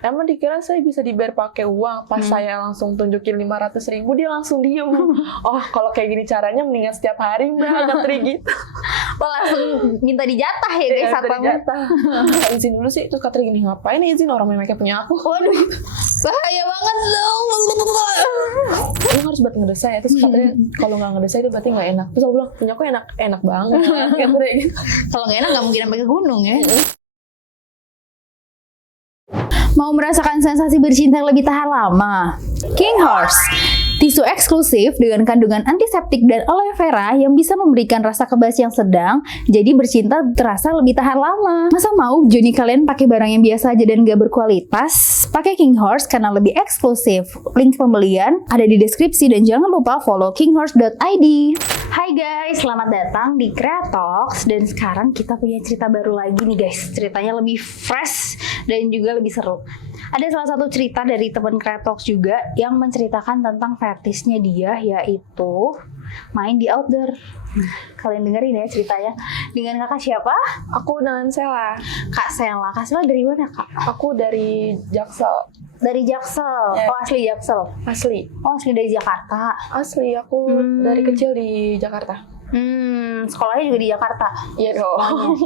emang dikira saya bisa dibayar pakai uang. Pas saya langsung tunjukin 500.000, dia langsung diem. Oh, kalau kayak gini caranya mendingan setiap hari mbak, kata gitu. Oh, langsung minta dijatah ya guys, satpamnya. Izin dulu sih, terus kata gini, ngapain izin, orang mereka punya aku. Waduh, bahaya banget dong. Lu harus buat ngedesai ya. Terus katanya kalau nggak ngedesai itu berarti nggak enak. Terus aku bilang, punya aku enak banget. Kayak gitu. Kalau nggak enak nggak mungkin sampai ke gunung ya. Mau merasakan sensasi bercinta yang lebih tahan lama? King Horse, tisu eksklusif dengan kandungan antiseptik dan aloe vera yang bisa memberikan rasa kebas yang sedang, jadi bercinta terasa lebih tahan lama. Masa mau Joni kalian pakai barang yang biasa aja dan gak berkualitas? Pakai King Horse karena lebih eksklusif. Link pembelian ada di deskripsi dan jangan lupa follow kinghorse.id. Hai guys, selamat datang di Kreatox dan sekarang kita punya cerita baru lagi nih guys. Ceritanya lebih fresh dan juga lebih seru. Ada salah satu cerita dari teman Kreatox juga yang menceritakan tentang fetishnya dia, yaitu main di outdoor. Kalian dengerin ya ceritanya. Dengan kakak siapa? Aku dengan Sela. Kak Sela. Kak Sela dari mana kak? Aku dari Jaksel. Dari Jaksel. Ya. Oh asli Jaksel. Asli. Oh asli dari Jakarta. Asli, aku dari kecil di Jakarta. Sekolahnya juga di Jakarta. Iya dong.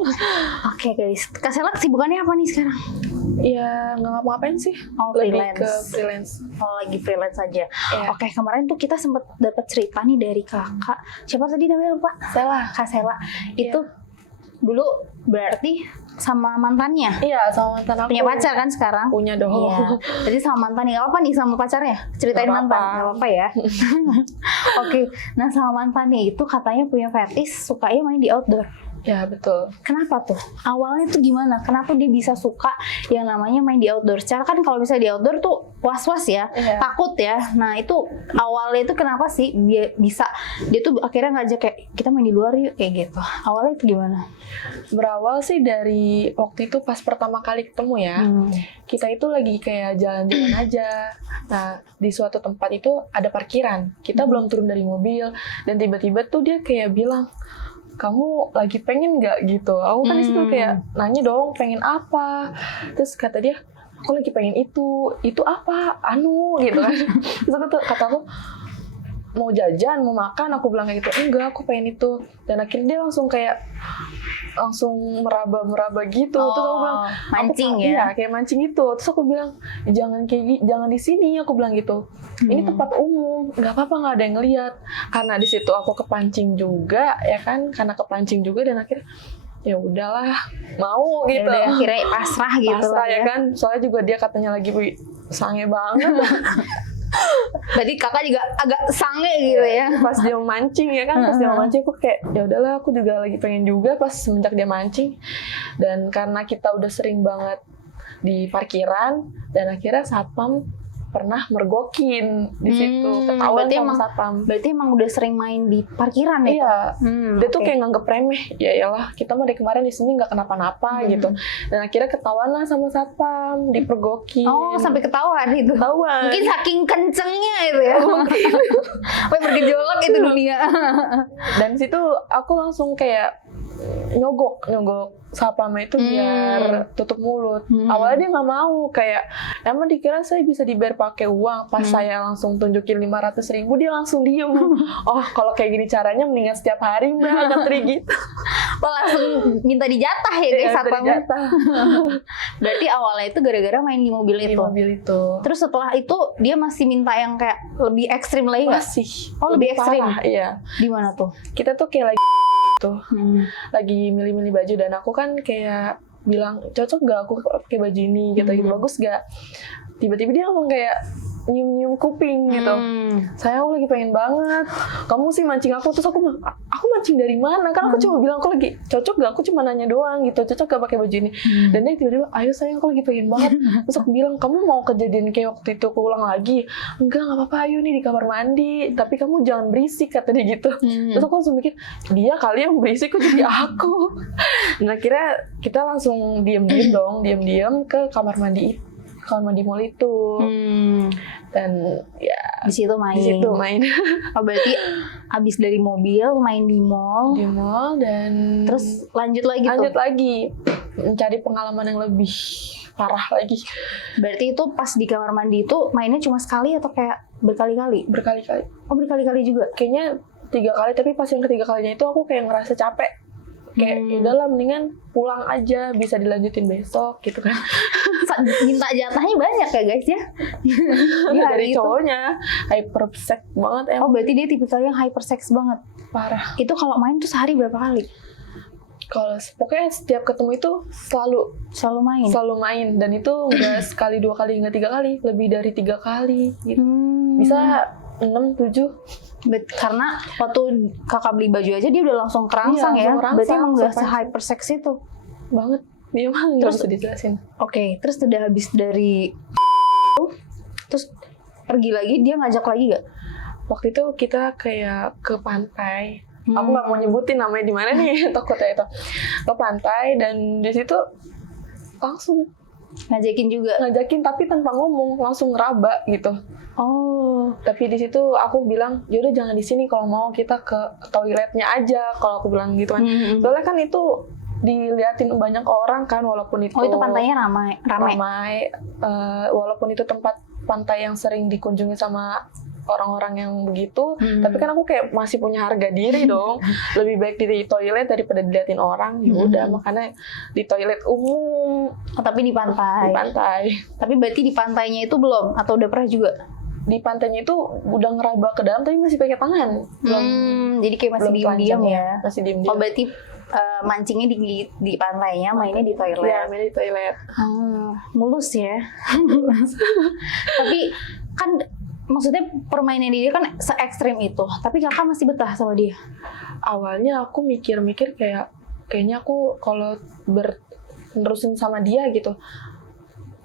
Oke guys, Kak Sela kesibukannya apa nih sekarang? Iya, nggak ngapa-ngapain sih. Oh, Lebih freelance. ke freelance. Oh lagi freelance aja. Iya. Oke, kemarin tuh kita sempat dapat cerita nih dari kakak. Siapa tadi namanya lupa? Sela. Kak Sela. Itu dulu berarti sama mantannya. Iya, sama mantan aku. Punya pacar kan sekarang? Punya dong. Iya. Jadi sama mantannya. Gak apa nih sama pacarnya? Ceritain Gak mantan. apa-apa. Gak apa-apa ya. Oke. Nah sama mantannya itu katanya punya fetish sukanya main di outdoor. Ya, betul. Kenapa tuh? Awalnya tuh gimana? Kenapa dia bisa suka yang namanya main di outdoor? Secara kan kalau misalnya di outdoor tuh was-was ya, Iya. takut ya. Nah itu awalnya itu kenapa sih dia bisa? Dia tuh akhirnya ngajak kayak kita main di luar yuk kayak gitu. Awalnya itu gimana? Berawal sih dari waktu itu pas pertama kali ketemu ya. Kita itu lagi kayak jalan-jalan aja. Nah, di suatu tempat itu ada parkiran. Kita belum turun dari mobil dan tiba-tiba tuh dia kayak bilang, kamu lagi pengen nggak gitu? Aku kan di situ kayak nanya dong, pengen apa? Terus kata dia, aku lagi pengen itu apa? Anu gitu kan. Terus kata aku, mau jajan, mau makan, aku bilang kayak gitu. Enggak, aku pengen itu. Dan akhirnya dia langsung meraba-meraba gitu. Terus aku bilang, mancing ya? Iya, kayak mancing gitu. Terus aku bilang, jangan di sini, aku bilang gitu. Ini tempat umum, nggak apa-apa, nggak ada yang ngeliat. Karena di situ aku kepancing juga, ya kan? Karena kepancing juga dan akhirnya ya udahlah, mau gitu. Ya udah akhirnya pasrah gitu. Pasrah ya kan? Soalnya juga dia katanya lagi sange banget. Berarti kakak juga agak sange gitu ya? Pas dia memancing ya kan, pas dia memancing aku kayak ya udahlah, aku juga lagi pengen juga pas semenjak dia mancing. Dan karena kita udah sering banget di parkiran dan akhirnya satpam pernah mergokin di situ, ketahuan sama satpam. Berarti emang udah sering main di parkiran ya? Iya, dia tuh kayak nganggep remeh. Ya iyalah, kita mah dari kemarin di sini nggak kenapa-napa gitu. Dan akhirnya ketahuan lah sama satpam, dipergokin. Oh, sampai ketahuan itu? Ketahuan. Mungkin saking kencengnya itu ya? Mungkin. Sampai bergejolak itu dunia. Dan situ aku langsung kayak nyogok satpam itu biar tutup mulut. Awalnya dia nggak mau, kayak emang dikira saya bisa dibayar pakai uang. Pas saya langsung tunjukin 500.000, dia langsung diem. Oh, kalau kayak gini caranya mendingan setiap hari mbak, kata gitu. Oh, langsung minta dijatah ya guys satpamnya. Berarti awalnya itu gara-gara main di mobil Di itu. mobil itu. Terus setelah itu dia masih minta yang kayak lebih ekstrim lagi nggak? Masih. Oh, lebih ekstrim? parah, iya. Di mana tuh? Kita tuh kayak lagi milih-milih baju dan aku kan kayak bilang, cocok gak aku pakai baju ini gitu, bagus gak? Tiba-tiba dia ngomong kayak nyium-nyium kuping gitu. Saya aku lagi pengen banget. Kamu sih mancing aku, terus aku mancing dari mana? Kan aku cuma bilang aku lagi cocok gak? Aku cuma nanya doang gitu, cocok gak pakai baju ini? Dan dia tiba-tiba, ayo sayang aku lagi pengen banget. Terus aku bilang, kamu mau kejadian kayak waktu itu aku ulang lagi? Enggak, nggak apa-apa, ayo nih di kamar mandi. Tapi kamu jangan berisik, kata dia gitu. Terus aku langsung mikir, dia kali yang berisik kok jadi aku. Nah akhirnya kita langsung diam-diam ke kamar mandi mall itu. Dan ya Di situ main. Oh, berarti abis dari mobil main di mall. Di mall dan Terus lanjut lagi mencari pengalaman yang lebih. parah lagi. Berarti itu pas di kamar mandi itu mainnya cuma sekali atau kayak berkali-kali? Berkali-kali. Oh, berkali-kali juga. Kayaknya 3 kali, tapi pas yang ketiga kalinya itu aku kayak ngerasa capek. Kayak udahlah mendingan pulang aja, bisa dilanjutin besok gitu kan. Minta jatahnya banyak ya guys ya. Dari cowoknya hypersex banget Oh, emang. berarti dia tipikal yang hypersex banget. Parah. Itu kalau main tuh sehari berapa kali? Kalau pokoknya setiap ketemu itu Selalu main. selalu main, dan itu nggak sekali 2 kali, nggak 3 kali, lebih dari 3 kali gitu. Bisa 6, 7. Karena waktu kakak beli baju aja dia udah langsung kerangsang Iya, ya. langsung kerangsang, Berarti emang udah sampai- se-hypersex itu. Banget. Dia mah nggak Terus- bisa dijelasin. Oke, terus udah habis dari terus pergi lagi, dia ngajak lagi gak? Waktu itu kita kayak ke pantai. Aku nggak mau nyebutin namanya di mana nih, takutnya itu. Ke pantai, dan di situ langsung Ngajakin juga. ngajakin, tapi tanpa ngomong, langsung ngeraba gitu. Oh, Tapi di situ aku bilang, yaudah jangan di sini, kalau mau kita ke toiletnya aja, kalau aku bilang gitu kan. Soalnya kan itu diliatin banyak orang kan, walaupun itu. Oh, itu pantainya ramai. ramai, walaupun itu tempat pantai yang sering dikunjungi sama orang-orang yang begitu, tapi kan aku kayak masih punya harga diri dong. Lebih baik di toilet daripada diliatin orang. Ya udah, makanya di toilet umum, Oh, tapi di pantai. di pantai. Tapi berarti di pantainya itu belum atau udah pernah juga? Di pantainya itu udah ngeraba ke dalam, tapi masih pakai tangan. Jadi kayak masih belum diem-diem telanjang ya. Masih diem-diem. Oh, berarti mancingnya di pantainya, mainnya di toilet. Iya, main di toilet. Mulus ya. Tapi kan maksudnya permainan dia kan se-ekstrim itu. Tapi kakak masih betah sama dia. Awalnya aku mikir-mikir kayaknya aku kalau nerusin sama dia gitu,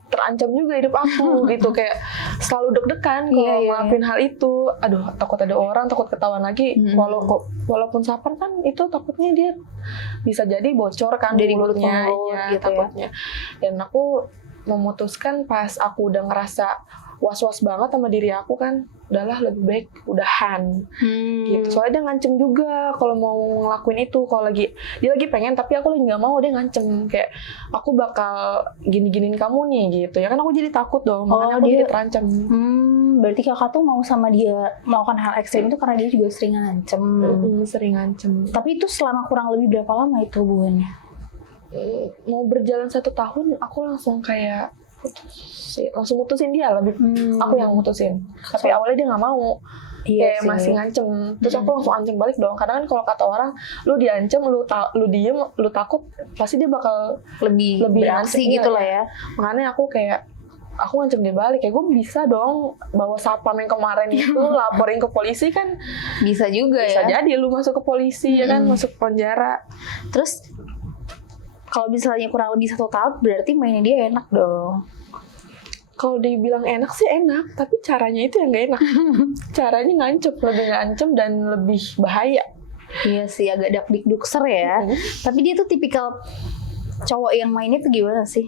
terancam juga hidup aku gitu, kayak selalu deg-degan kalau ngelakuin hal itu. Aduh, takut ada orang, takut ketahuan lagi. Walaupun sapar kan itu takutnya dia bisa jadi bocor kan Dari mulut ke mulutnya, mulut ya, gitu takutnya. Dan aku memutuskan pas aku udah ngerasa was-was banget sama diri aku kan, udahlah lebih baik udahan gitu. Soalnya dia ngancem juga kalau mau ngelakuin itu, kalau dia lagi pengen tapi aku lagi nggak mau, dia ngancem kayak aku bakal gini-giniin kamu nih gitu ya kan. Aku jadi takut dong, makanya aku dia- jadi terancam. Berarti kakak tuh mau sama dia melakukan hal ekstrim itu karena dia juga sering ngancem. Sering ngancem. Tapi itu selama kurang lebih berapa lama itu hubungannya? Mau berjalan 1 tahun, aku langsung kayak langsung mutusin dia, lebih aku yang mutusin. Tapi awalnya dia nggak mau. Iya Kayak sih. masih ngancem, terus aku langsung ancem balik dong. Karena kan kalau kata orang, lu diancem, lu diem, lu takut, pasti dia bakal lebih beraksi ngancem, gitu iya, lah ya. Makanya aku ngancem dia balik, kayak gue bisa dong bawa satpam yang kemarin itu laporin ke polisi kan. Bisa juga Bisa ya. jadi lu masuk ke polisi ya kan, masuk penjara. Terus kalau misalnya kurang lebih 1 tahun berarti mainnya dia enak dong. Kalau dibilang enak sih enak, tapi caranya itu yang gak enak. Caranya ngancem, lebih ngancem dan lebih bahaya. Iya sih, agak dakdikdukser ya. Tapi dia tuh tipikal cowok yang mainnya tuh gimana sih?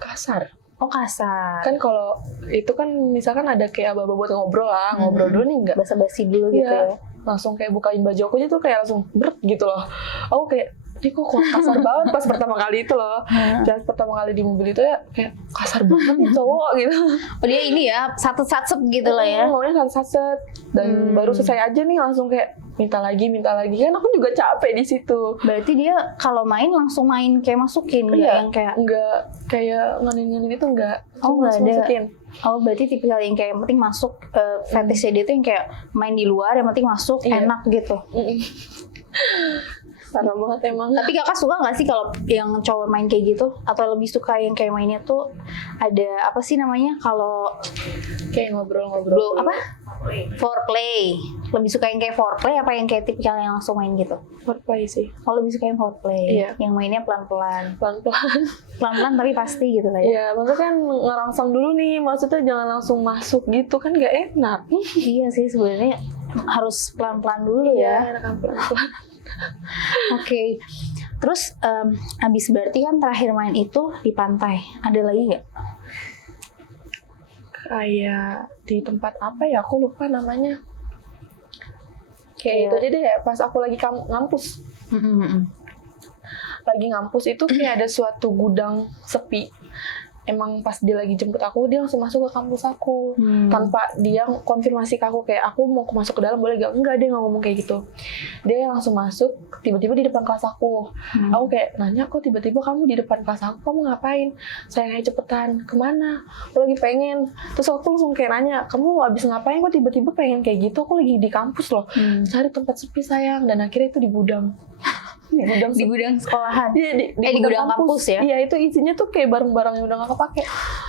Kasar. Oh, kasar. Kan kalau itu kan misalkan ada kayak aba-aba buat ngobrol lah, ngobrol dulu nih enggak. Basa-basi dulu gitu ya. Langsung kayak bukain baju aku aja tuh kayak langsung beret gitu loh. Aku kayak, ini kok kasar banget pas pertama kali itu loh. Pas pertama kali di mobil itu ya kayak kasar banget nih cowok gitu. Oh, dia ini ya, satu-satu gitu lah ya. Maunya sat-sat. Dan baru selesai aja nih langsung kayak minta lagi. Kan aku juga capek di situ. Berarti dia kalau main langsung main kayak masukin, nggak Iya, yang kayak enggak kayak nganin-nganin itu enggak. Oh, Cuma nggak ada. masukin. Oh, berarti tipikal yang kayak yang penting masuk, fetishnya dia tuh yang kayak main di luar, yang penting masuk, Iya. enak gitu. Parah banget emang. Tapi kakak suka nggak sih kalau yang cowok main kayak gitu? Atau lebih suka yang kayak mainnya tuh ada apa sih namanya kalau Kayak ngobrol-ngobrol. apa? Foreplay. Lebih suka yang kayak foreplay apa yang kayak tipikal yang langsung main gitu? Foreplay sih. Oh, lebih suka yang foreplay. Iya. Yang mainnya pelan-pelan. Pelan-pelan. Pelan-pelan tapi pasti gitu lah ya. Iya, maksudnya kan ngerangsang dulu nih. Maksudnya jangan langsung masuk gitu kan gak enak. Iya sih, sebenarnya harus pelan-pelan dulu ya. Enak kan pelan-pelan. Oke. Terus abis berarti kan terakhir main itu di pantai. Ada lagi nggak? Kayak di tempat apa ya? Aku lupa namanya. Kayak itu aja deh. Pas aku lagi ngampus. Lagi ngampus itu kayak ada suatu gudang sepi. emang pas dia lagi jemput aku, dia langsung masuk ke kampus aku tanpa dia konfirmasi ke aku kayak aku mau masuk ke dalam boleh gak? Enggak, dia nggak ngomong kayak gitu. Dia langsung masuk tiba-tiba di depan kelas aku. Aku kayak nanya, kok tiba-tiba kamu di depan kelas aku, kamu ngapain? Sayangnya cepetan, kemana? Aku lagi pengen. Terus aku langsung kayak nanya, kamu abis ngapain kok tiba-tiba pengen kayak gitu? Aku lagi di kampus loh, cari tempat sepi sayang. Dan akhirnya itu di gudang. Di gudang sekolahan. Di gudang kampus ya. Iya, itu isinya tuh kayak barang-barang yang udah gak kepake.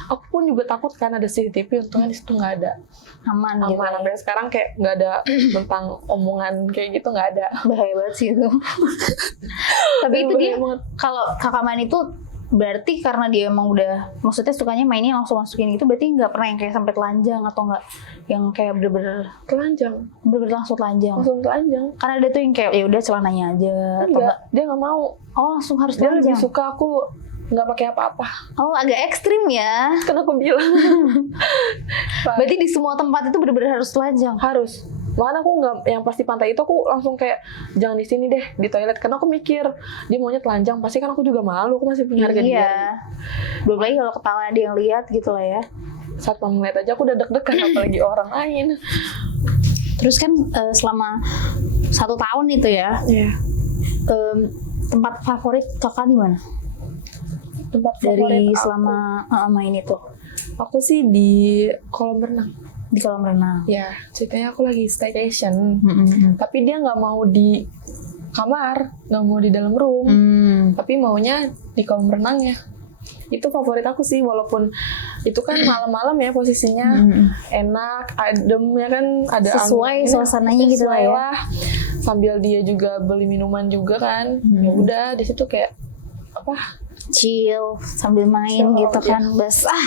Aku pun juga takut kan ada CCTV, untungnya di situ nggak ada. Aman gitu. Sampai sekarang kayak nggak ada tentang omongan kayak gitu, nggak ada. Bahaya banget sih itu. Tapi itu dia kalau Kakak Mani itu berarti karena dia emang udah maksudnya sukanya mainnya langsung masukin itu, berarti nggak pernah yang kayak sampai telanjang atau nggak yang kayak bener-bener langsung telanjang. Karena ada tuh yang kayak ya udah celananya aja atau enggak, dia nggak mau. Oh langsung harus Dia telanjang. lebih suka aku nggak pakai apa-apa. Oh agak ekstrim ya. Kan aku bilang. Berarti di semua tempat itu bener-bener harus telanjang. Harus. Makanya aku nggak, yang pasti pantai itu aku langsung kayak jangan di sini deh, di toilet. Karena aku mikir dia maunya telanjang, pasti kan aku juga malu, aku masih punya harga diri. Iya. Belum lagi kalau ketawa ada yang lihat gitu lah ya. Saat ngeliat aja aku udah deg-degan, apalagi orang lain. Terus kan selama 1 tahun itu ya, tempat favorit Kakak di mana? Tempat Dari favorit aku, selama main itu? aku sih di kolam renang. Di kolam renang. Ya, ceritanya aku lagi staycation. Tapi dia nggak mau di kamar, nggak mau di dalam room. Tapi maunya di kolam renangnya. Itu favorit aku sih, walaupun itu kan malam-malam ya posisinya. Enak, adem ya kan, ada Sesuai angin, suasananya gitu lah ya. Sambil dia juga beli minuman juga kan. Ya udah di situ kayak apa? Chill sambil main gitu kan, basah.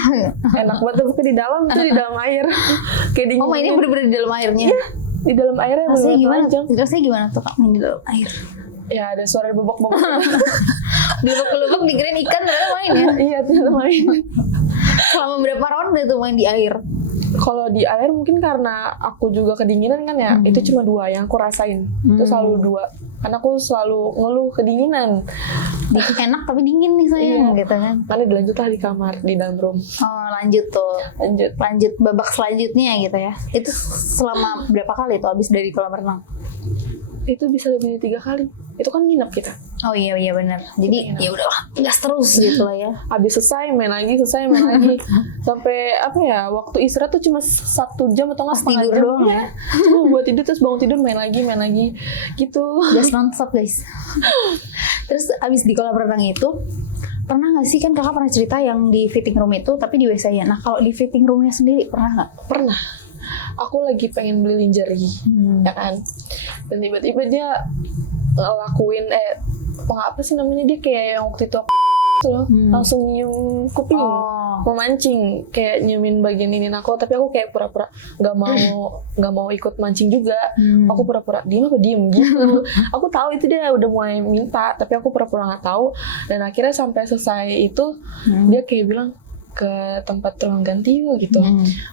Enak banget tuh di dalam air. Kayak dingin. Oh mainnya bener-bener di dalam airnya? Iya, di dalam airnya. Rasanya gimana? Telanjang. Rasanya gimana tuh Kak main di dalam air? Ya ada suara bebek-bebek. Lubuk-lubuk dikirain ikan ternyata main ya? Iya, ternyata main. Selama berapa ronde tuh main di air? Kalau di air mungkin karena aku juga kedinginan kan ya, itu cuma 2 yang aku rasain. Itu selalu 2. Karena aku selalu ngeluh kedinginan. Enak tapi dingin nih sayang gitu kan. Karena dilanjut lah di kamar, di dalam room. Oh lanjut tuh. Lanjut babak selanjutnya gitu ya. Itu selama berapa kali tuh abis dari kolam renang? Itu bisa lebih dari 3 kali. Itu kan nginep kita. Oh iya benar. Jadi ya udahlah, gas terus gitu lah ya. Habis selesai main lagi. Sampai apa ya? Waktu istirahat tuh cuma 1 jam atau nggak setengah tidur jam. doang ya. Cuma buat tidur, terus bangun tidur main lagi gitu. Gas nonstop guys. Terus abis di kolam renang itu pernah nggak sih, kan Kakak pernah cerita yang di fitting room itu tapi di WC-nya. Nah kalau di fitting roomnya sendiri pernah nggak? Pernah. Aku lagi pengen beli lingerie, ya kan. Dan tiba-tiba dia ngelakuin apa sih namanya, dia kayak yang waktu itu loh, langsung nyium kuping, memancing, kayak nyiumin bagian ini aku, tapi aku kayak pura-pura nggak mau ikut mancing juga. Aku pura-pura diem gitu. Aku tahu itu dia udah mulai minta, tapi aku pura-pura nggak tahu. Dan akhirnya sampai selesai itu dia kayak bilang ke tempat ruang ganti gitu.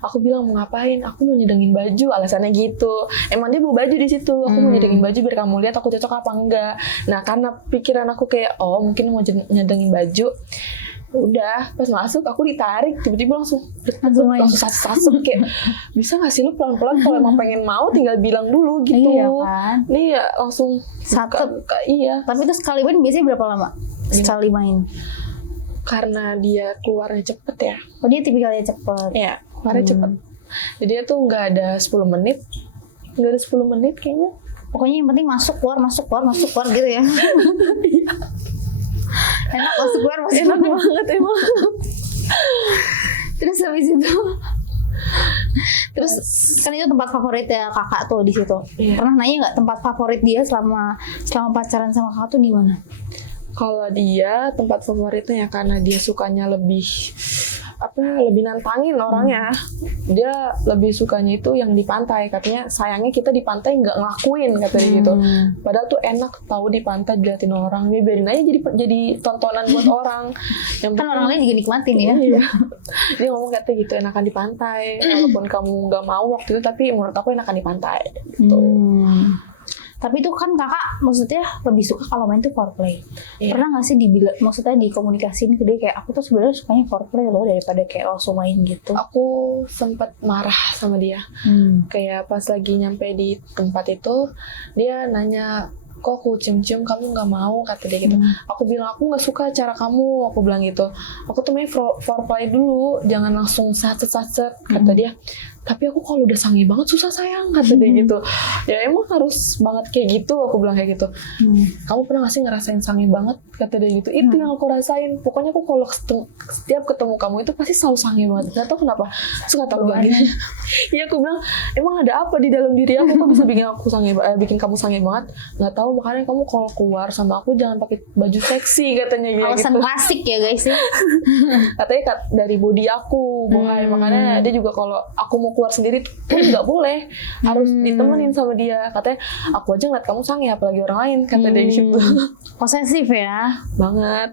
Aku bilang mau ngapain? Aku mau nyedengin baju, alasannya gitu. Emang dia bawa baju di situ. Aku mau nyedengin baju biar kamu lihat aku cocok apa enggak. Nah karena pikiran aku kayak mungkin mau nyedengin baju. Udah pas masuk aku ditarik, tiba-tiba langsung sasuk kayak bisa nggak sih lu pelan-pelan, kalau emang pengen mau tinggal bilang dulu gitu. Iya kan? Nih ya langsung Satu. Iya. Tapi itu sekali main biasanya berapa lama? Sekali main? Karena dia keluarnya cepet ya. Oh dia tipikalnya cepet. Iya, keluarnya cepet. Jadi dia tuh nggak ada 10 menit. Nggak ada 10 menit kayaknya. Pokoknya yang penting masuk keluar gitu ya. Enak masuk keluar. Enak banget emang. Terus habis itu kan itu tempat favorit ya Kakak tuh di situ. Iya. Pernah nanya nggak tempat favorit dia selama pacaran sama Kakak tuh di mana? Kalau dia tempat favoritnya ya karena dia sukanya lebih nantangin orangnya. Dia lebih sukanya itu yang di pantai. Katanya sayangnya kita di pantai nggak ngelakuin katanya gitu. Padahal tuh enak tahu di pantai diliatin orang. Ya biarin aja jadi tontonan buat orang. Yang Kan orang lain juga nikmatin ya. Iya. Dia ngomong katanya gitu, enakan di pantai. Walaupun kamu nggak mau waktu itu, tapi menurut aku enakan di pantai. Gitu. Tapi itu kan kakak maksudnya lebih suka kalau main tuh foreplay. Iya. Pernah nggak sih dibilang, maksudnya dikomunikasiin ke dia kayak aku tuh sebenarnya sukanya foreplay loh daripada kayak langsung main gitu? Aku sempat marah sama dia. Kayak pas lagi nyampe di tempat itu, dia nanya, kok aku cium-cium kamu nggak mau, kata dia gitu. Aku bilang aku nggak suka cara kamu, aku bilang gitu. Aku tuh main foreplay dulu, jangan langsung satset, kata dia. Tapi aku kalau udah sange banget susah sayang, kata dia gitu. Ya emang harus banget kayak gitu, aku bilang kayak gitu. Kamu pernah gak sih ngerasain sange banget, kata dia gitu. Itu yang aku rasain. Pokoknya aku kalau setiap ketemu kamu itu pasti selalu sange banget. Gak tau kenapa, suka tau gak gitu. Iya, aku bilang emang ada apa di dalam diri aku kok bisa bikin kamu sange banget. Gak tahu, makanya kamu kalau keluar sama aku jangan pakai baju seksi, katanya gitu. Alasan klasik ya guys ya. Katanya dari body aku, makanya dia juga kalau aku mau keluar sendiri pun nggak boleh, harus ditemenin sama dia. Katanya aku aja ngeliat kamu sange apalagi orang lain, kata dia gitu. Posesif ya Banget.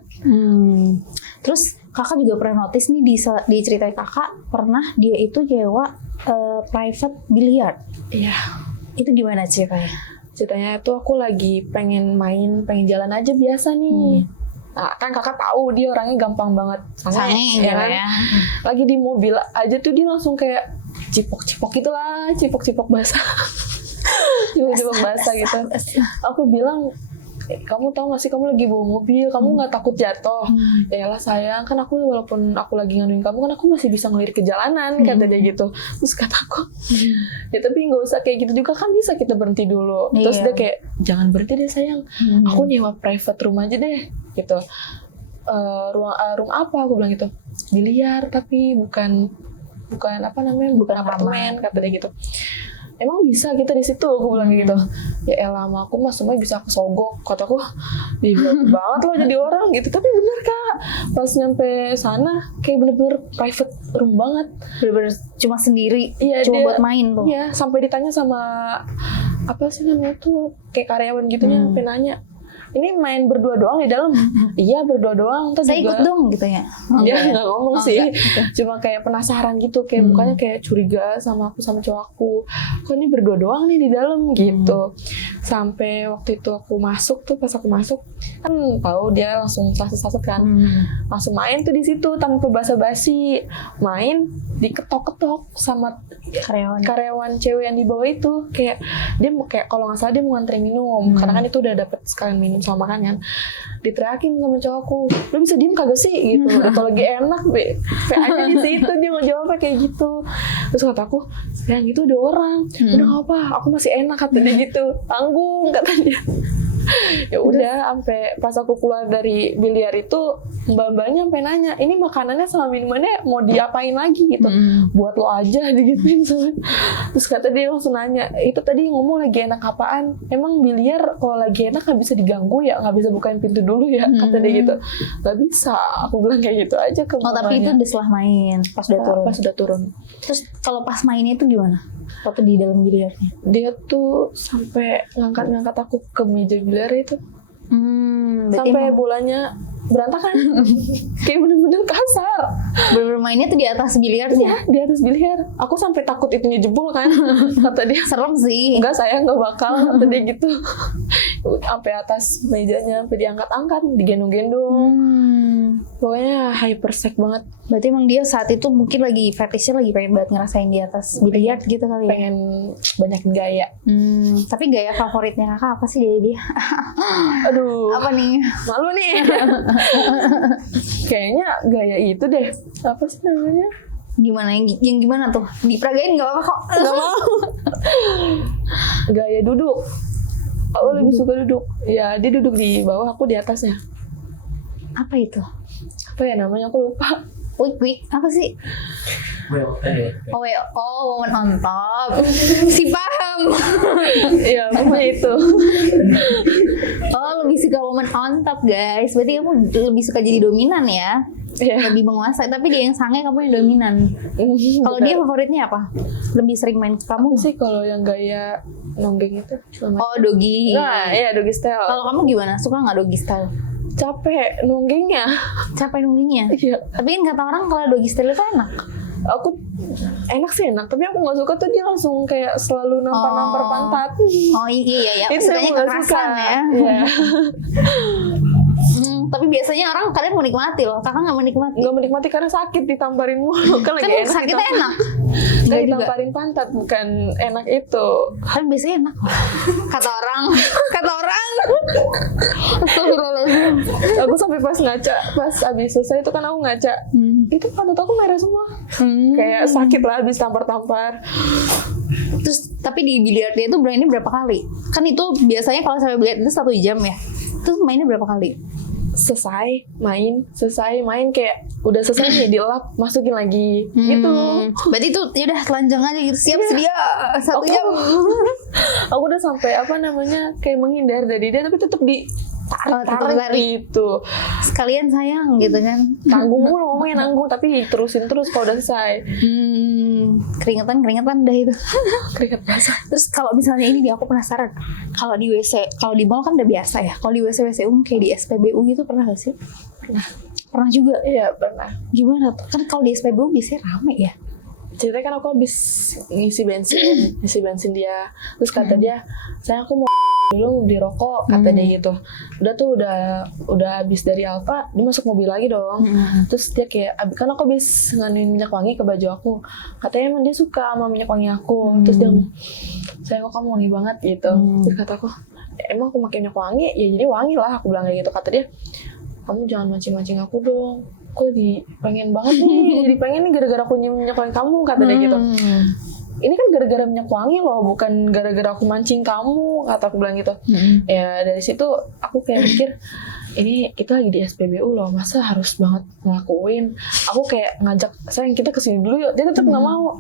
Terus kakak juga pernah notice nih di cerita kakak, pernah dia itu nyewa private billiard. Iya. Itu gimana ceritanya? Ceritanya itu aku lagi pengen jalan aja biasa nih. Nah, kan kakak tahu dia orangnya gampang banget Sange ya kan? ya. Lagi di mobil aja tuh dia langsung kayak cipok-cipok gitulah, cipok-cipok basah. Cipok-cipok basah gitu. Aku bilang, kamu tahu gak sih kamu lagi bawa mobil, kamu nggak takut jatuh? Ya lah sayang, kan aku walaupun aku lagi nganuin kamu kan aku masih bisa ngelirik ke jalanan, kata dia gitu. Terus kata aku, ya tapi nggak usah kayak gitu juga, kan bisa kita berhenti dulu. Terus dia kayak, jangan berhenti deh sayang, aku nyewa private room aja deh gitu. Room apa, aku bilang gitu, biliar tapi bukan apa namanya, bukan apartemen, kata dia gitu. Emang bisa kita di situ, aku bilang gitu. Ya elah, aku mah semua bisa kesogok, kataku. Dibilang banget loh jadi orang gitu. Tapi bener kak, pas nyampe sana kayak bener-bener private room banget, Bener-bener cuma sendiri, iya, cuma dia, buat main tuh. Iya, sampai ditanya sama apa sih namanya tuh kayak karyawan gitunya, sampai nanya, ini main berdua doang di dalam? Iya, berdua doang. Saya ikut dong gitu ya. Dia nggak ngomong sih, cuma kayak penasaran gitu, kayak mukanya kayak curiga sama aku sama cowok aku. Kok ini berdua doang nih di dalam gitu. Sampai waktu itu aku masuk tuh, pas aku masuk kan tahu dia langsung saset-saset kan, langsung main tuh di situ tanpa basa-basi, main diketok-ketok sama karyawan cewek yang di bawah itu. Kayak dia mau, kayak kalau nggak salah dia mau nganterin minum, karena kan itu udah dapet sekalian minum sama makan kan. Diteriakin sama cowokku, lu bisa diem kagak sih gitu. Atau lagi enak be aja di situ, dia mau jawabnya kayak gitu. Terus kata aku, yang itu ada orang, udah nggak apa, aku masih enak, kata dia gitu. Tanggung, kata dia. Ya udah, sampai pas aku keluar dari biliar itu, mbak-mbaknya sampai nanya, ini makanannya sama minumannya mau diapain lagi gitu. Buat lo aja, digituin sama. Terus kata dia langsung nanya, itu tadi ngomong lagi enak apaan? Emang biliar kalau lagi enak nggak bisa diganggu ya, nggak bisa bukain pintu dulu ya, kata dia gitu. Nggak bisa, aku bilang kayak gitu aja ke Oh tapi itu udah setelah main, pas udah turun. Pas udah turun. Terus kalau pas mainnya itu gimana? Waktu di dalam biliarnya? Dia tuh sampai ngangkat aku ke meja biliar itu. Sampai bolanya berantakan. Kayak bener-bener kasar. Bener-bener mainnya tuh di atas biliarnya? Iya, di atas biliar. Aku sampai takut itunya jebol kan. Kata dia, serem sih. Enggak, saya nggak bakal, kata dia gitu. Sampai atas mejanya, sampai diangkat-angkat, digendong-gendong. Pokoknya hypersek banget. Berarti emang dia saat itu mungkin lagi fetishnya lagi pengen banget ngerasain di atas biliar gitu kali ya? Pengen banyakin gaya. Tapi gaya favoritnya kakak apa sih dari dia? Aduh. Apa nih? Malu nih. Kayaknya gaya itu deh. Apa sih namanya? Gimana yang gimana tuh? Diperagain nggak apa-apa kok. Nggak mau. Gaya duduk. Aku lebih suka duduk. Ya, dia duduk di bawah, aku di atasnya. Apa itu? Apa ya namanya? Aku lupa. Wik, apa sih? Woman on top. Si paham. Iya, pokoknya itu. Oh, lebih suka woman on top, guys. Berarti kamu lebih suka jadi dominan ya? Iya. Lebih menguasai. Tapi dia yang sange, kamu yang dominan. Kalau dia favoritnya apa? Lebih sering main ke kamu sih kalau yang gaya nonggeng itu. Oh, doggy. Nah, iya doggy style. Kalau kamu gimana? Suka nggak doggy style? Capek nonggengnya. Capek nungguinnya? Iya. Tapi kan kata orang kalau doggy style itu enak. aku enak sih enak, tapi aku nggak suka tuh dia langsung kayak selalu nampar pantat. Oh iya, Itu sukanya aku nggak kekerasan suka. ya. Iya. Tapi biasanya orang kadang menikmati loh, kakak nggak menikmati. Nggak menikmati karena sakit ditamparin mulu kan lagi Kan enak. sakitnya enak. Kan Nggak juga. ditamparin pantat bukan enak itu. Kan biasanya enak. Kata orang. Astagfirullahaladzim. Aku sampai pas ngaca, pas abis selesai itu kan aku ngaca, itu pantat aku merah semua. Kayak sakit lah abis tampar-tampar. Terus tapi di biliarnya itu mainnya berapa kali? Kan itu biasanya kalau sampai biliar itu 1 jam ya. Terus mainnya berapa kali? Selesai main kayak udah selesai nih dilap masukin lagi gitu. Berarti itu ya udah telanjang aja gitu. Siap sedia 1 jam. Aku udah sampai kayak menghindar dari dia tapi tetap tarik. gitu. Sekalian sayang gitu kan. Tanggung mulu ngomongnya nanggung tapi terusin terus kalau udah selesai. Keringetan dah itu. Keringet basah. Terus kalau misalnya ini aku penasaran. Kalau di WC, kalau di mall kan udah biasa ya. Kalau di WC umum kayak di SPBU gitu pernah gak sih? Pernah juga. Iya pernah. Gimana tuh? Kan kalau di SPBU biasanya rame ya. Ceritanya kan aku habis ngisi bensin dia, terus kata dia, sayang aku mau dulu beli rokok, kata dia gitu. Udah tuh udah habis dari Alfa, dia masuk mobil lagi dong. Terus dia kayak, kan aku habis nganuin minyak wangi ke baju aku, katanya emang dia suka sama minyak wangi aku. Terus dia, sayang kok kamu wangi banget gitu. Terus kata aku, emang aku pakai minyak wangi, ya jadi wangi lah, aku bilang kayak gitu. Kata dia, kamu jangan mancing-mancing aku dong. Aku pengen banget nih, jadi pengen nih gara-gara aku nyium minyak wangi kamu, kata dia gitu. Ini kan gara-gara minyak wangi loh, bukan gara-gara aku mancing kamu, kata aku bilang gitu. Ya dari situ aku kayak mikir, ini kita lagi di SPBU loh, masa harus banget ngelakuin. Aku kayak ngajak, sayang kita kesini dulu yuk, dia tetap nggak mau.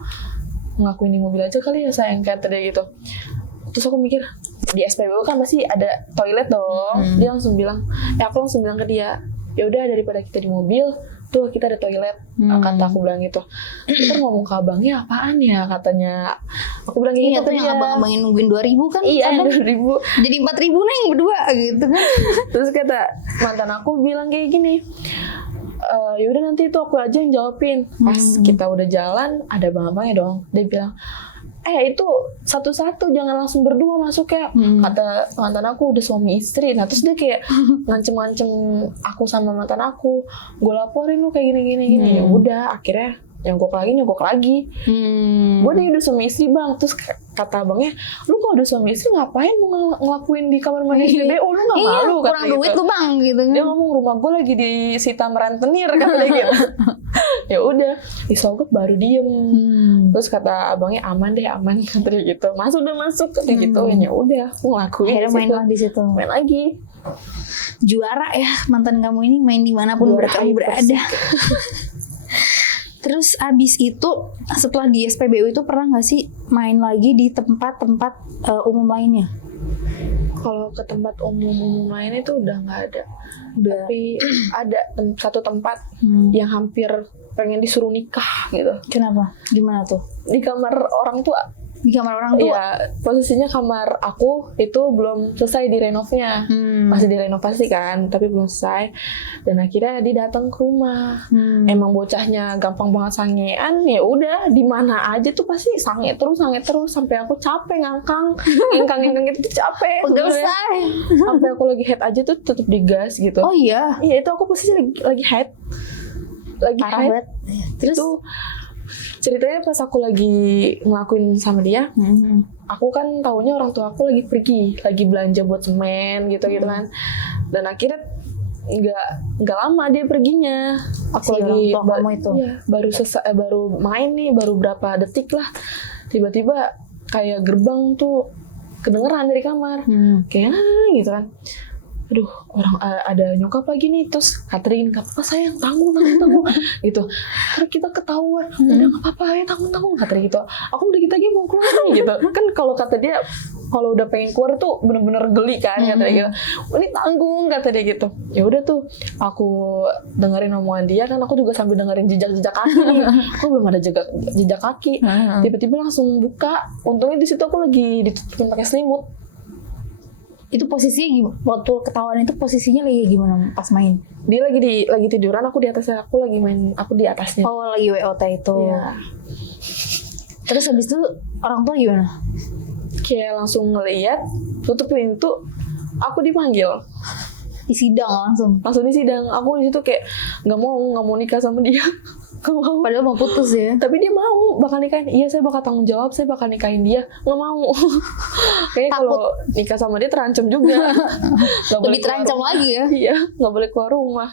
Ngelakuin di mobil aja kali ya sayang, kata dia gitu. Terus aku mikir, di SPBU kan pasti ada toilet dong. Dia langsung bilang, aku langsung bilang ke dia, ya udah daripada kita di mobil tuh kita ada toilet. Kata aku bilang gitu. Ntar ngomong ke abangnya apaan ya, katanya. Aku bilang gitu. Iya tuh yang abang-abangin nungguin 2.000 kan. Iya, kadang 2.000. jadi 4.000 neng berdua gitu kan. Terus kata mantan aku bilang kayak gini, yaudah nanti itu aku aja yang jawabin. Pas kita udah jalan ada abang-abangnya dong. Dia bilang, itu satu-satu jangan langsung berdua masuk ya. Kata mantan aku udah suami istri. Nah terus dia kayak ngancem-ngancem aku sama mantan aku, gue laporin lu kayak gini. Ya udah akhirnya nyogok lagi. Gue udah suami istri bang. Terus kata abangnya, lu kalau udah suami istri ngapain mau ngelakuin di kamar mandi SPBU, lu nggak malu? Kata Kurang duit tuh bang gitu kan. Dia ngomong rumah gue lagi disita merentenir, kata dia gitu. Ya udah disogok baru diem. Terus kata abangnya aman, kata dia gitu. Udah masuk kata gitu. Ya udah aku ngelakuin. Akhirnya main lah di situ. Main lagi. Juara ya mantan kamu ini, main dimanapun kamu berada. Terus abis itu setelah di SPBU itu pernah nggak sih main lagi di tempat-tempat umum lainnya? Kalau ke tempat umum lain itu udah nggak ada. Tapi ada satu tempat yang hampir pengen disuruh nikah gitu. Kenapa? Gimana tuh? Di kamar orang tua. Di kamar orang tua? Iya, posisinya kamar aku itu belum selesai direnovnya. Masih direnovasi kan, tapi belum selesai. Dan akhirnya dia datang ke rumah. Emang bocahnya gampang banget sangean, ya udah di mana aja tuh pasti sange terus sampai aku capek ngangkang itu capek. Pegel say. Sampai aku lagi head aja tuh tetap digas gitu. Oh iya. Iya, itu aku posisi lagi head. Parah banget. Terus itu ceritanya pas aku lagi ngelakuin sama dia, aku kan taunya orang tua aku lagi pergi, lagi belanja buat semen gitu kan. Dan akhirnya nggak lama dia perginya. Aku lagi baru main nih, baru berapa detik lah, tiba-tiba kayak gerbang tuh kedengeran dari kamar, kayak gitu kan. Aduh, orang ada nyokap lagi nih. Terus Catherine, gak apa-apa sayang, tanggung gitu. Terus kita ketahuan, udah gak apa-apa ya, tanggung kata dia gitu. Aku udah lagi mau keluar nih gitu. Kan kalau kata dia, kalau udah pengen keluar tuh bener-bener geli kan, kata dia gitu. Ini tanggung, kata dia gitu. Ya udah tuh, aku dengerin omongan dia kan, aku juga sambil dengerin jejak kaki. Aku belum ada jejak kaki. Tiba-tiba langsung buka. Untungnya di situ aku lagi ditutupin pakai selimut. Itu posisinya gimana? Waktu ketahuan itu posisinya lagi gimana pas main? Dia lagi tiduran, aku di atasnya, aku lagi main, aku di atasnya. Oh, lagi WOT itu. Iya. Terus habis itu orang tua gimana? Kayak langsung ngeliat, tutup pintu, aku dipanggil. Di sidang langsung Di sidang. Aku di situ kayak nggak mau nikah sama dia. Gak mau. Padahal mau putus ya. Tapi dia mau bakal nikahin. Iya, saya bakal tanggung jawab, saya bakal nikahin dia. Nggak mau. Kayaknya kalau nikah sama dia terancam juga. Lebih terancam lagi ya. Iya, nggak boleh keluar rumah.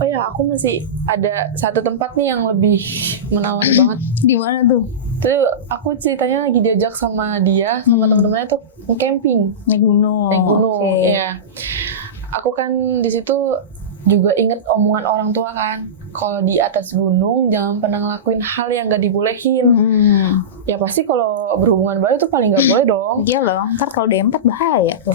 Oh ya, aku masih ada satu tempat nih yang lebih menawan banget. Di mana tuh? Tuh aku ceritanya lagi diajak sama dia sama teman-temannya tuh camping, Naik gunung. Okay. Iya. Aku kan di situ juga inget omongan orang tua kan, kalau di atas gunung jangan pernah ngelakuin hal yang gak dibolehin. Ya pasti kalau berhubungan baik itu paling gak boleh dong. Iya loh, ntar kalau D4 bahaya tuh.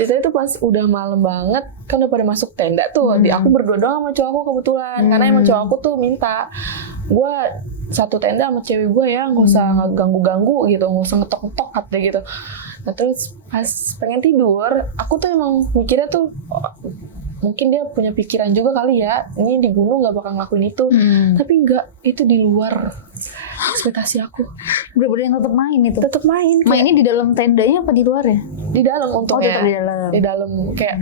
Jadi itu pas udah malam banget kan udah pada masuk tenda tuh. Aku berdua doang sama cowok aku kebetulan, karena emang cowok aku tuh minta gue satu tenda sama cewek gue ya, nggak usah ganggu-ganggu gitu, nggak usah ngetok-ngetok katanya gitu. Nah terus pas pengen tidur, aku tuh emang mikirnya tuh mungkin dia punya pikiran juga kali ya, ini di gunung nggak bakal ngelakuin itu. Tapi enggak, itu di luar ekspektasi aku. Bener-bener yang tetap main itu. Tetap main. Mainnya di dalam tendanya apa di luar ya? Di dalam untungnya. tetap di dalam. Di dalam kayak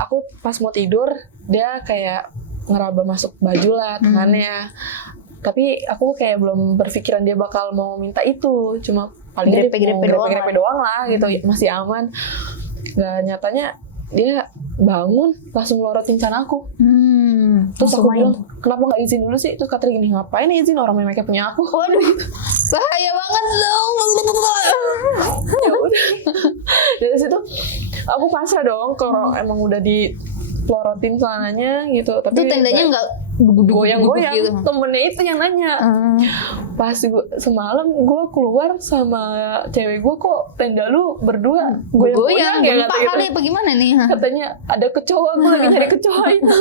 aku pas mau tidur dia kayak ngeraba masuk baju lah tangannya. Tapi aku kayak belum berpikiran dia bakal mau minta itu, cuma paling grepe-grepe doang lah gitu, masih aman. Gak nyatanya dia bangun langsung ngelorotin celana aku. Terus aku bilang, kenapa nggak izin dulu sih? Terus katanya gini, ngapain izin, orang memangnya punya aku? Waduh, bahaya banget dong. Ya udah. Dari situ aku pasrah dong kalau emang udah pelorotin celananya gitu. Tapi itu tendanya nggak goyang-goyang gitu. Temennya itu yang nanya. Pas semalam gue keluar sama cewek gue, kok tenda lu berdua goyang-goyang ya, gempa kata kali gitu. apa gimana nih? Katanya ada kecoa, gue lagi nyari kecoa itu.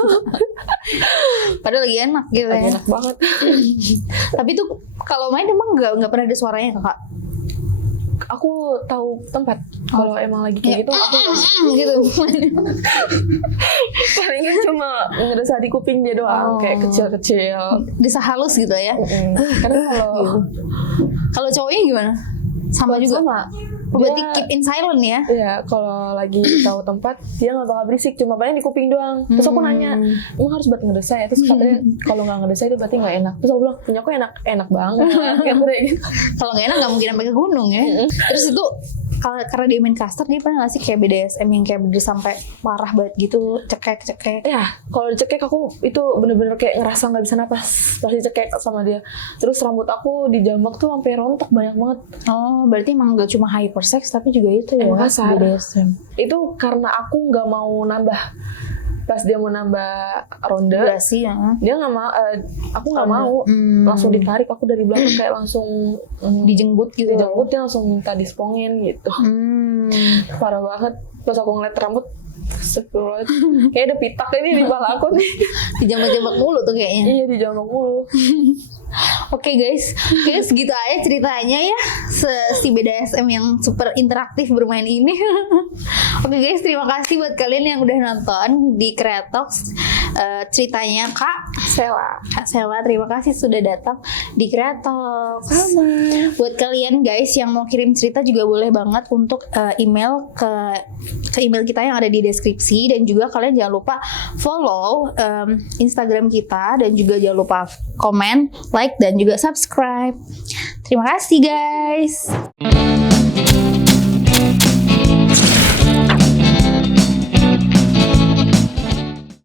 Padahal lagi enak gitu Lagi ya. enak banget. Tapi tuh kalau main emang nggak pernah ada suaranya kakak? Aku tahu tempat. Kalau emang lagi kayak gitu, aku gitu. palingnya cuma ngerasa di kuping dia doang, kayak kecil-kecil. Desa halus gitu ya. Karena Kalau cowoknya gimana? Sama juga. Sama. Berarti keep in silent ya. Iya, kalau lagi tahu tempat dia nggak bakal berisik, cuma paling di kuping doang. Terus aku nanya, emang harus buat ngedesai ya? Terus katanya kalau nggak ngedesai itu berarti nggak enak. Terus aku bilang, punya aku enak banget. Katanya gitu. Kalau nggak enak nggak mungkin sampai ke gunung ya. Terus itu karena dia main caster, dia pernah nggak sih kayak BDSM yang kayak bener sampai parah banget gitu, cekek? Ya, kalau dicekek aku itu bener-bener kayak ngerasa nggak bisa napas pas dicekek sama dia. Terus rambut aku dijambak tuh sampai rontok banyak banget. Oh, berarti emang nggak cuma hypersex tapi juga itu ya. Emang kasar. BDSM. Itu karena aku nggak mau nambah. Pas dia mau nambah ronde, durasi ya. Dia nggak mau, aku nggak mau. Langsung ditarik aku dari belakang, kayak langsung dijenggut gitu. Dijenggut, dia langsung minta dispongin gitu. Parah banget. Pas aku ngeliat rambut, astagfirullahaladzim, kayak ada pitak ini di bala aku nih. Dijambak-jambak mulu tuh kayaknya. Iya, dijambak mulu. Oke guys, segitu aja ceritanya ya, si BDSM yang super interaktif bermain ini. Oke guys, terima kasih buat kalian yang udah nonton di Kreatox. Ceritanya Kak Sela, terima kasih sudah datang di Kreatox. Sama. Buat kalian guys yang mau kirim cerita juga boleh banget untuk email ke email kita yang ada di deskripsi, dan juga kalian jangan lupa follow Instagram kita, dan juga jangan lupa komen, like, dan juga subscribe. Terima kasih guys.